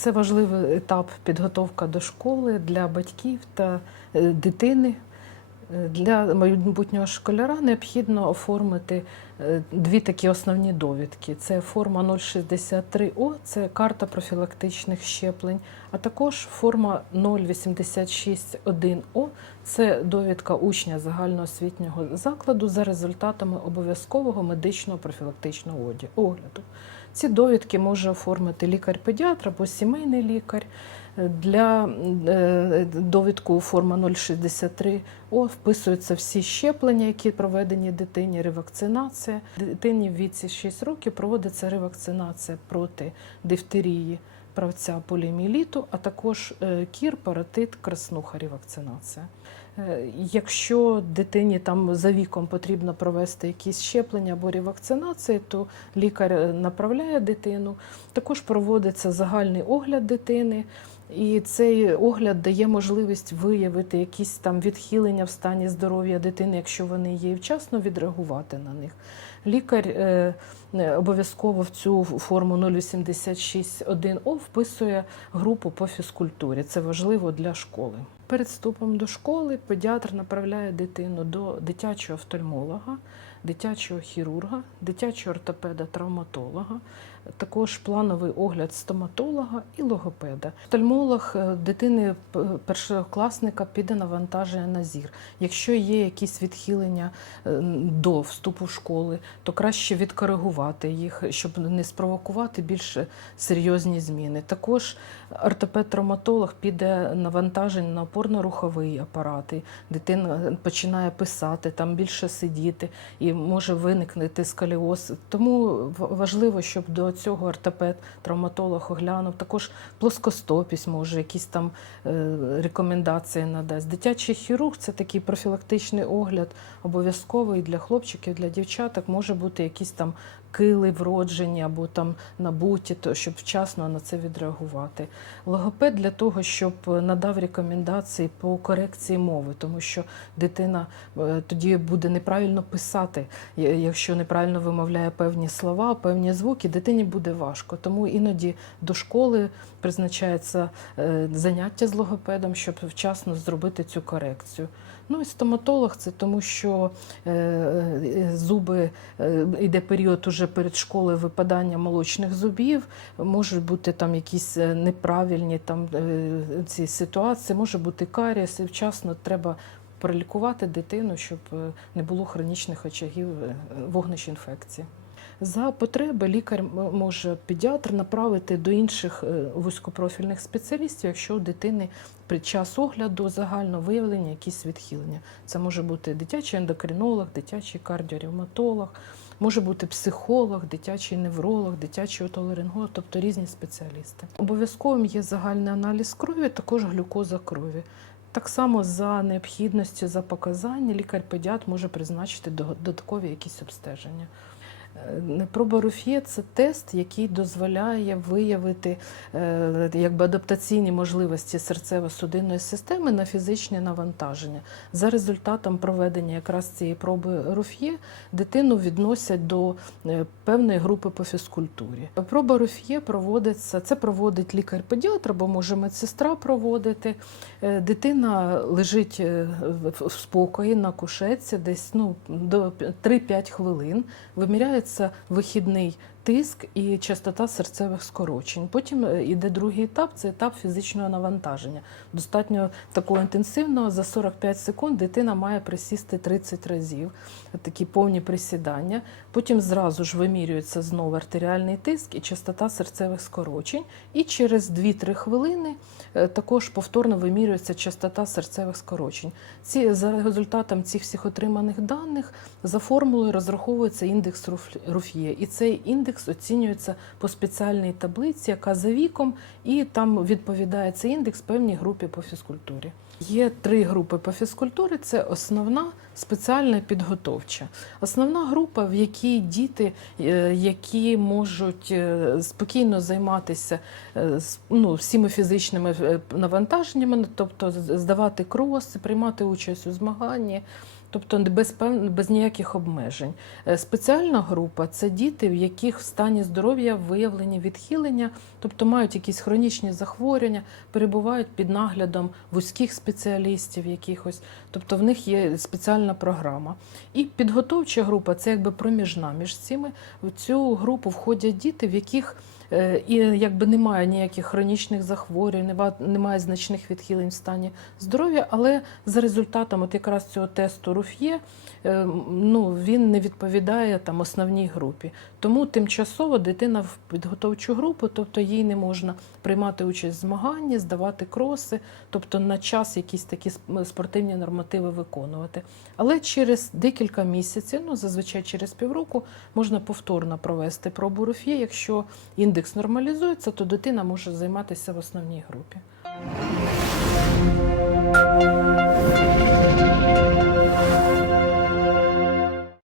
Це важливий етап підготовка до школи для батьків та е, дитини. Е, Для майбутнього школяра необхідно оформити е, дві такі основні довідки. Це форма 063О, це карта профілактичних щеплень, а також форма 0861О, це довідка учня загальноосвітнього закладу за результатами обов'язкового медичного профілактичного огляду. Ці довідки може оформити лікар-педіатр або сімейний лікар. Для е, довідку форма 063 О вписуються всі щеплення, які проведені дитині, ревакцинація. Дитині в віці 6 років проводиться ревакцинація проти дифтерії, правця поліоміеліту, а також е, кір, паротит, краснуха ревакцинація. Е, Якщо дитині там за віком потрібно провести якісь щеплення або ревакцинації, то лікар е, направляє дитину. Також проводиться загальний огляд дитини, і цей огляд дає можливість виявити якісь там відхилення в стані здоров'я дитини, якщо вони є, і вчасно відреагувати на них. Лікар е, е, обов'язково в цю форму 086.1О вписує групу по фізкультурі. Це важливо для школи. Перед вступом до школи педіатр направляє дитину до дитячого офтальмолога, дитячого хірурга, дитячого ортопеда-травматолога, також плановий огляд стоматолога і логопеда. Офтальмолог е, дитини першокласника піде навантаження на зір. Якщо є якісь відхилення е, до вступу в школи, то краще відкоригувати їх, щоб не спровокувати більш серйозні зміни. Також ортопед-травматолог піде навантажень на опорно-руховий апарат. І Дитина починає писати, там більше сидіти і може виникнути сколіоз. Тому важливо, щоб до цього ортопед-травматолог оглянув. Також плоскостопість може, якісь там е, рекомендації надасть. Дитячий хірург це такий профілактичний огляд, обов'язковий для хлопчиків, для дівчаток. Може бути якісь там кили вроджені або там набуті, то щоб вчасно на це відреагувати. Логопед для того, щоб надав рекомендації по корекції мови, тому що дитина е, тоді буде неправильно писати, якщо неправильно вимовляє певні слова, певні звуки, дитині буде важко. Тому іноді до школи призначається е, заняття з логопедом, щоб вчасно зробити цю корекцію. Ну і стоматолог це тому, що е, зуби е, йде період уже перед школою випадання молочних зубів, можуть бути там якісь е, неправильні там е, ці ситуації, може бути каріс, і вчасно треба пролікувати дитину, щоб е, не було хронічних очагів е, вогнищ інфекції. За потреби лікар може педіатр направити до інших е, вузькопрофільних спеціалістів, якщо у дитини під час огляду загально виявлені якісь відхилення. Це може бути дитячий ендокринолог, дитячий кардіоревматолог, може бути психолог, дитячий невролог, дитячий отоларинголог, тобто різні спеціалісти. Обов'язковим є загальний аналіз крові, також глюкоза крові. Так само за необхідністю, за показання лікар-педіатр може призначити додаткові якісь обстеження. Е, Проба Руфє це тест, який дозволяє виявити е, якби адаптаційні можливості серцево-судинної системи на фізичні навантаження. За результатом проведення якраз цієї проби Руфє дитину відносять до е, певної групи по фізкультурі. Проба Руфє проводиться, це проводить лікар-педіатр, або може медсестра проводити. Дитина лежить в спокої на кушетці десь ну, до 3-5 хвилин. Виміряється вихідний тиск і частота серцевих скорочень. Потім е, йде другий етап це етап фізичного навантаження. Достатньо такого інтенсивного за 45 секунд дитина має присісти 30 разів, такі повні присідання. Потім зразу ж вимірюється знову артеріальний тиск і частота серцевих скорочень. І через 2-3 хвилини е, також повторно вимірюється частота серцевих скорочень. Ці за результатом цих всіх отриманих даних за формулою розраховується індекс Руф- Руф'є, і цей індекс оцінюється по спеціальній таблиці, яка за віком, і там відповідає цей індекс певній групі по фізкультурі. Є три групи по фізкультурі: це основна, спеціальна підготовча. Основна група, в якій діти, е, які можуть е, спокійно займатися е, ну, всіми фізичними навантаженнями, тобто здавати кроси, приймати участь у змаганні. Тобто без, без ніяких обмежень. Е, Спеціальна група це діти, в яких в стані здоров'я виявлені відхилення, тобто мають якісь хронічні захворювання, перебувають під наглядом вузьких спеціалістів якихось, тобто в них є спеціальна програма. І підготовча група це якби проміжна між цими. В цю групу входять діти, в яких і якби немає ніяких хронічних захворювань, немає значних відхилень в стані здоров'я, але за результатом от якраз цього тесту РУФ'Є е, ну, він не відповідає там основній групі. Тому тимчасово дитина в підготовчу групу, тобто їй не можна приймати участь в змаганні, здавати кроси, тобто на час якісь такі спортивні нормативи виконувати. Але через декілька місяців, ну зазвичай через півроку, можна повторно провести пробу РУФ'Є. Якщо індекс нормалізується, то дитина може займатися в основній групі.